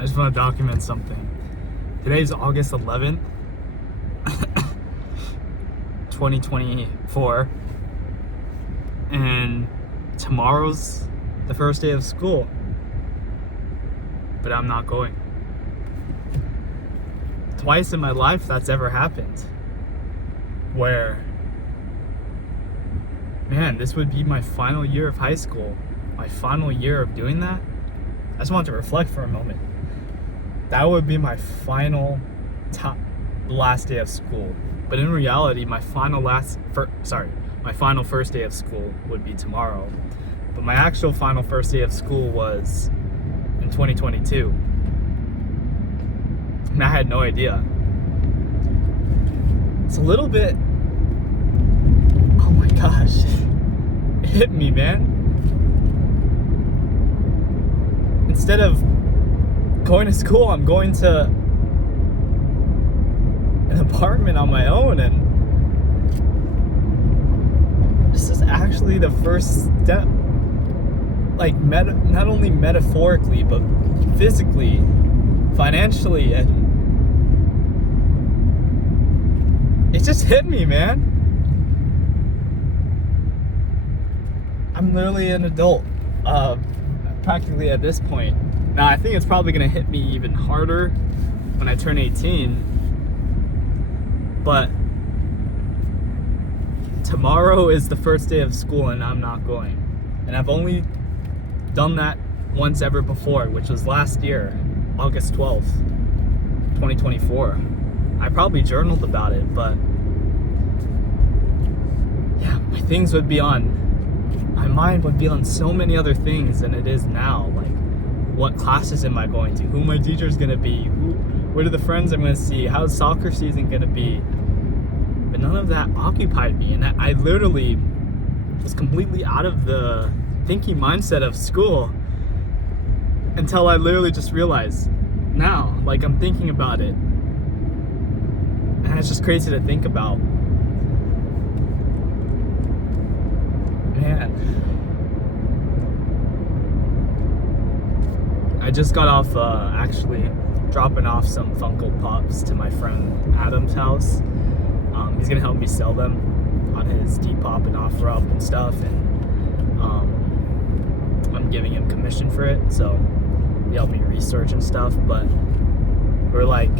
I just want to document something. Today's August 11th, 2024, and tomorrow's the first day of school, but I'm not going. Twice in my life that's ever happened, where, man, this would be my final year of high school, my final year of doing that. I just want to reflect for a moment. That would be my final last day of school. But in reality, my final first day of school would be tomorrow. But my actual final first day of school was in 2022. And I had no idea. It's a little bit, oh my gosh, it hit me, man. Instead of going to school, I'm going to an apartment on my own, and this is actually the first step, like not only metaphorically but physically, financially, and it just hit me, man. I'm literally an adult, practically at this point. Now, I think it's probably going to hit me even harder when I turn 18. But tomorrow is the first day of school and I'm not going. And I've only done that once ever before, which was last year, August 12th, 2024. I probably journaled about it, but yeah, my mind would be on so many other things than it is now. Like, what classes am I going to? Who my teacher's gonna be? What are the friends I'm gonna see? How's soccer season gonna be? But none of that occupied me, and I literally was completely out of the thinking mindset of school until I literally just realized now, like, I'm thinking about it, and it's just crazy to think about. Man, I just got off actually dropping off some Funko Pops to my friend Adam's house. He's gonna help me sell them on his Depop and OfferUp and stuff, and I'm giving him commission for it, so he helped me research and stuff. But we're like,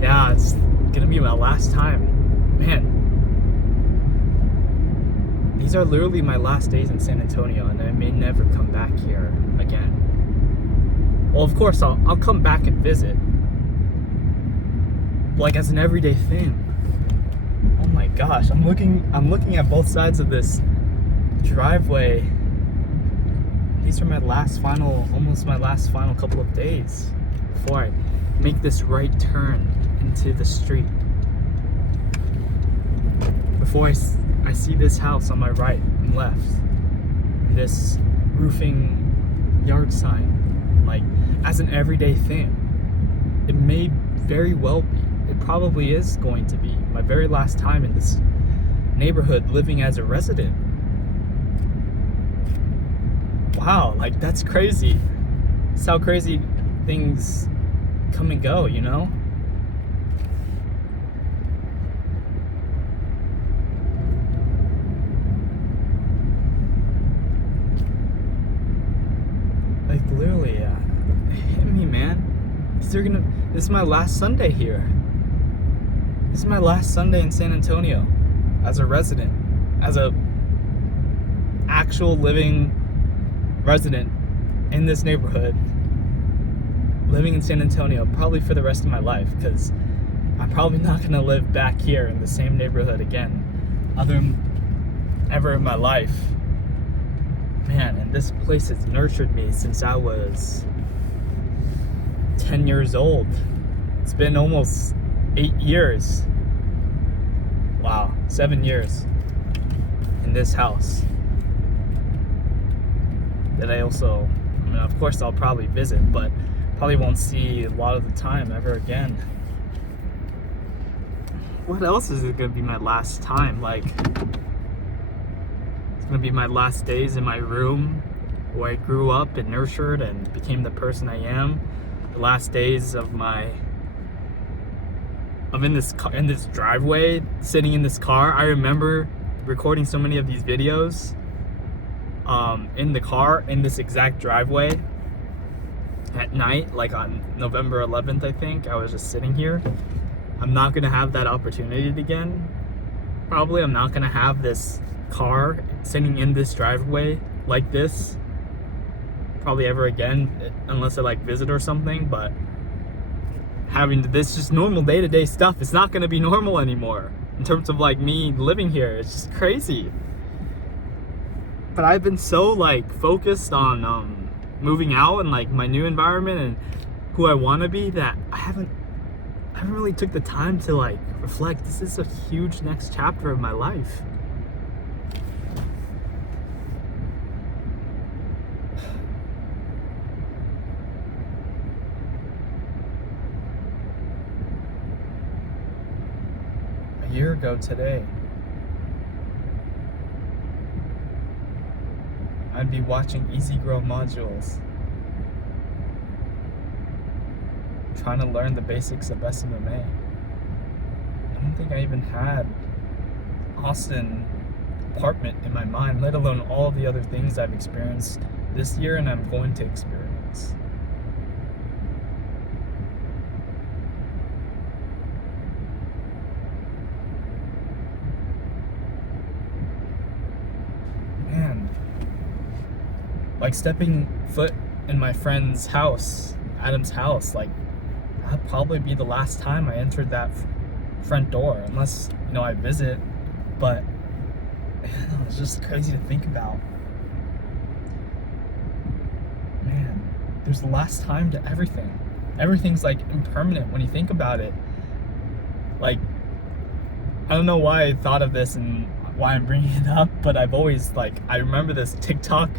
yeah, it's gonna be my last time. Man, these are literally my last days in San Antonio, and I may never come back here again. Well, of course, I'll come back and visit, like, as an everyday thing. Oh my gosh, I'm looking at both sides of this driveway. These are almost my last final couple of days before I make this right turn into the street. Before I see this house on my right and left, this roofing yard sign, like, as an everyday thing. It may very well be, it probably is going to be my very last time in this neighborhood living as a resident. Wow, like, that's crazy. It's how crazy things come and go, you know? Like, literally, it hit me, man. This is my last Sunday here. This is my last Sunday in San Antonio as a resident, as a actual living resident in this neighborhood, living in San Antonio probably for the rest of my life, because I'm probably not going to live back here in the same neighborhood again ever in my life. Man, and this place has nurtured me since I was 10 years old. It's been almost 8 years. Wow, 7 years in this house. That of course I'll probably visit, but probably won't see a lot of the time ever again. What else is it gonna be my last time? Like, it's gonna be my last days in my room where I grew up and nurtured and became the person I am. the last days of in this driveway, sitting in this car. I remember recording so many of these videos in the car in this exact driveway at night, like on November 11th, I think. I was just sitting here. I'm not gonna have that opportunity again. Probably I'm not gonna have this car sitting in this driveway like this probably ever again, unless I like visit or something. But having this just normal day-to-day stuff, it's not gonna be normal anymore in terms of like me living here. It's just crazy. But I've been so like focused on moving out and like my new environment and who I want to be that I haven't really took the time to like reflect. This is a huge next chapter of my life. A year ago today, I'd be watching Easy Grow modules, trying to learn the basics of SMMA. I don't think I even had Austin apartment in my mind, let alone all the other things I've experienced this year and I'm going to experience. Man, like stepping foot in my friend's house, Adam's house, like that'd probably be the last time I entered that front door, unless, you know, I visit. But man, it's just crazy to think about. Man, there's the last time to everything. Everything's like impermanent when you think about it. Like, I don't know why I thought of this and why I'm bringing it up, but I've always like, I remember this TikTok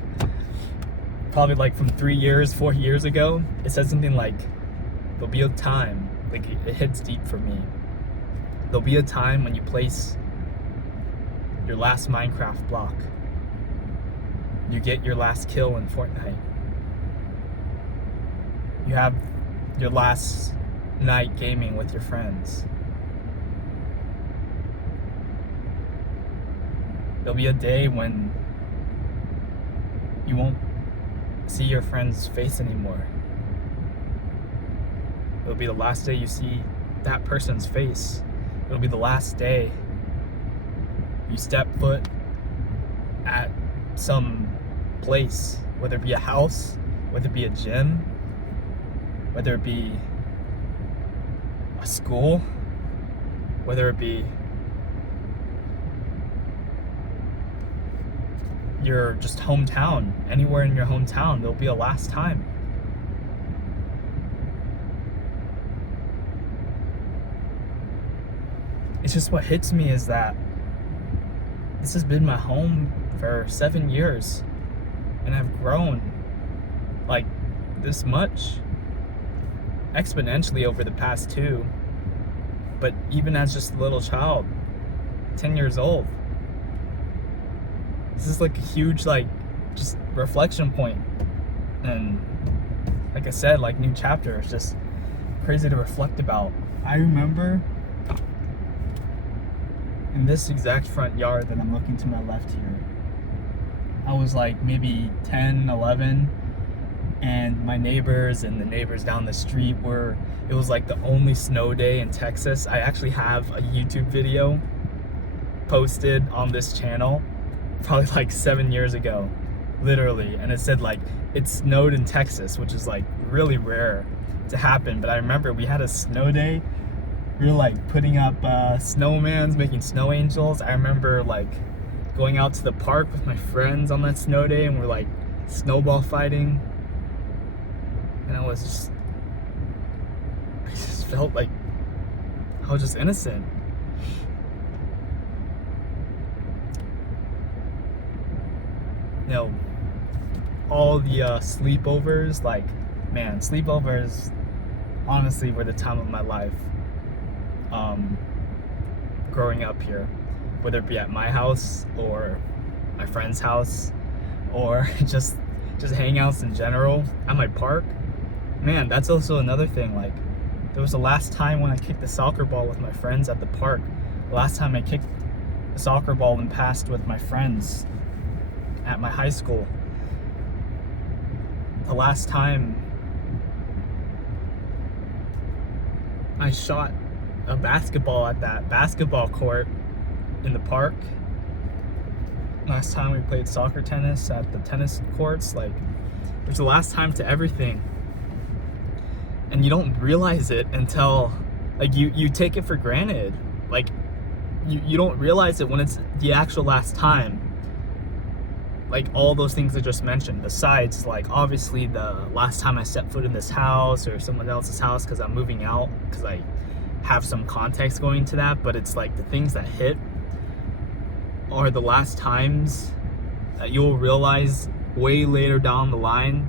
probably like from 4 years ago. It said something like, there'll be a time, like it hits deep for me. There'll be a time when you place your last Minecraft block. You get your last kill in Fortnite. You have your last night gaming with your friends. There'll be a day when you won't see your friend's face anymore. It'll be the last day you see that person's face. It'll be the last day you step foot at some place, whether it be a house, whether it be a gym, whether it be a school, whether it be your just hometown, anywhere in your hometown, there'll be a last time. It's just what hits me is that this has been my home for 7 years and I've grown like this much exponentially over the past 2. But even as just a little child, 10 years old, this is like a huge like just reflection point. And like I said, like new chapter. It's just crazy to reflect about. I remember in this exact front yard that I'm looking to my left here, I was like maybe 10, 11, and my neighbors and the neighbors down the street it was like the only snow day in Texas. I actually have a YouTube video posted on this channel probably like 7 years ago, literally, and it said like it snowed in Texas, which is like really rare to happen. But I remember we had a snow day. We were like putting up snowmans, making snow angels. I remember like going out to the park with my friends on that snow day and we're like snowball fighting. And I just felt like I was just innocent. You know, all the sleepovers, like, man, sleepovers honestly were the time of my life. Growing up here, whether it be at my house or my friend's house or just hangouts in general at my park. man, that's also another thing. Like, there was the last time when I kicked the soccer ball with my friends at the park. The last time I kicked a soccer ball and passed with my friends at my high school. The last time I shot a basketball at that basketball court in the park. Last time we played soccer tennis at the tennis courts. Like, there's the last time to everything. And you don't realize it until, like, you take it for granted. Like, you don't realize it when it's the actual last time. Like, all those things I just mentioned, besides, like, obviously the last time I stepped foot in this house or someone else's house because I'm moving out, because I have some context going to that. But it's like the things that hit are the last times that you'll realize way later down the line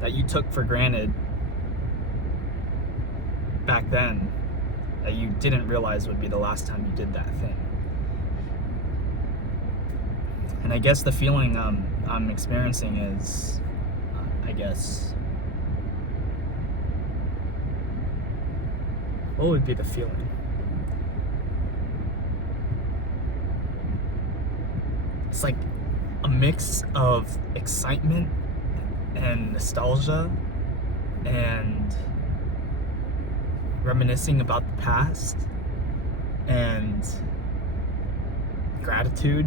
that you took for granted back then, that you didn't realize would be the last time you did that thing. And I guess the feeling I'm experiencing is, what would be the feeling? It's like a mix of excitement and nostalgia and reminiscing about the past and gratitude.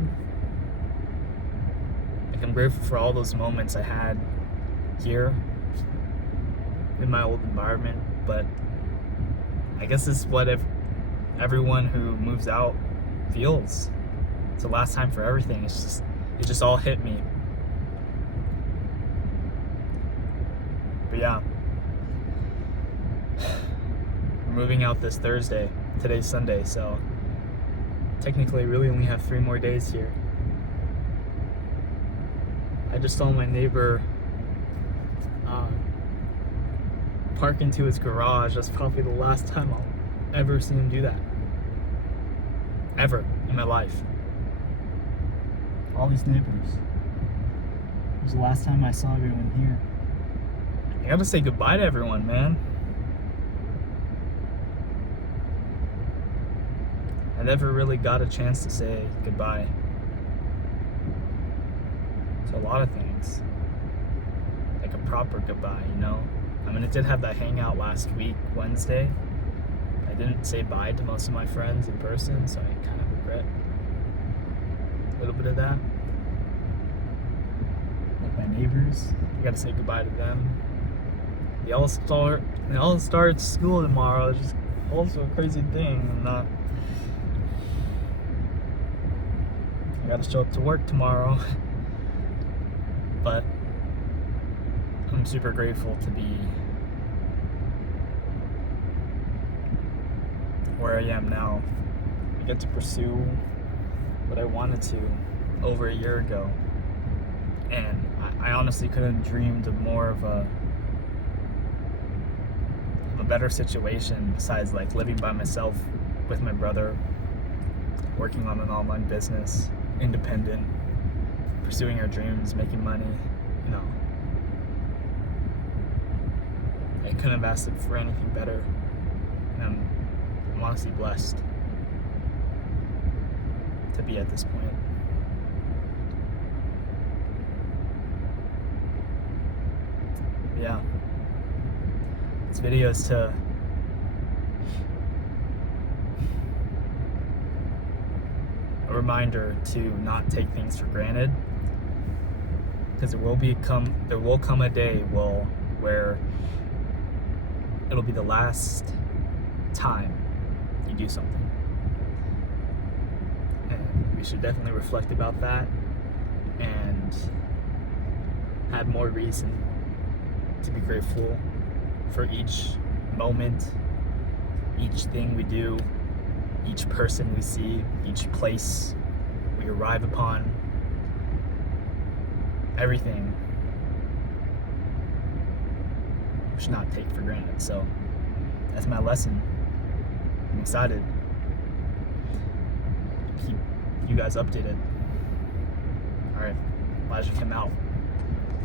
Like, I'm grateful for all those moments I had here in my old environment, but I guess this is what everyone who moves out feels. It's the last time for everything. It just all hit me. But yeah, we're moving out this Thursday. Today's Sunday, so technically I really only have 3 more days here. I just saw my neighbor park into his garage. That's probably the last time I'll ever see him do that. Ever in my life. All these neighbors. It was the last time I saw everyone here. I gotta say goodbye to everyone, man. I never really got a chance to say goodbye to a lot of things. Like a proper goodbye, you know? I mean, I did have that hangout last week, Wednesday. I didn't say bye to most of my friends in person, so I kind of regret a little bit of that. Like my neighbors, I gotta say goodbye to them. They all start school tomorrow. It's just also a crazy thing. I gotta show up to work tomorrow. But I'm super grateful to be where I am now. I get to pursue what I wanted to over a year ago. And I honestly couldn't have dreamed of more of a better situation besides like living by myself with my brother, working on an online business, independent, pursuing our dreams, making money, you know. I couldn't have asked for anything better. And I'm honestly blessed to be at this point. Yeah. This video is to a reminder to not take things for granted, because there will come a day where it'll be the last time you do something, and we should definitely reflect about that and have more reason to be grateful for each moment, each thing we do, each person we see, each place we arrive upon, everything we should not take for granted. So that's my lesson. I'm excited to keep you guys updated. Alright, Elijah Kim out.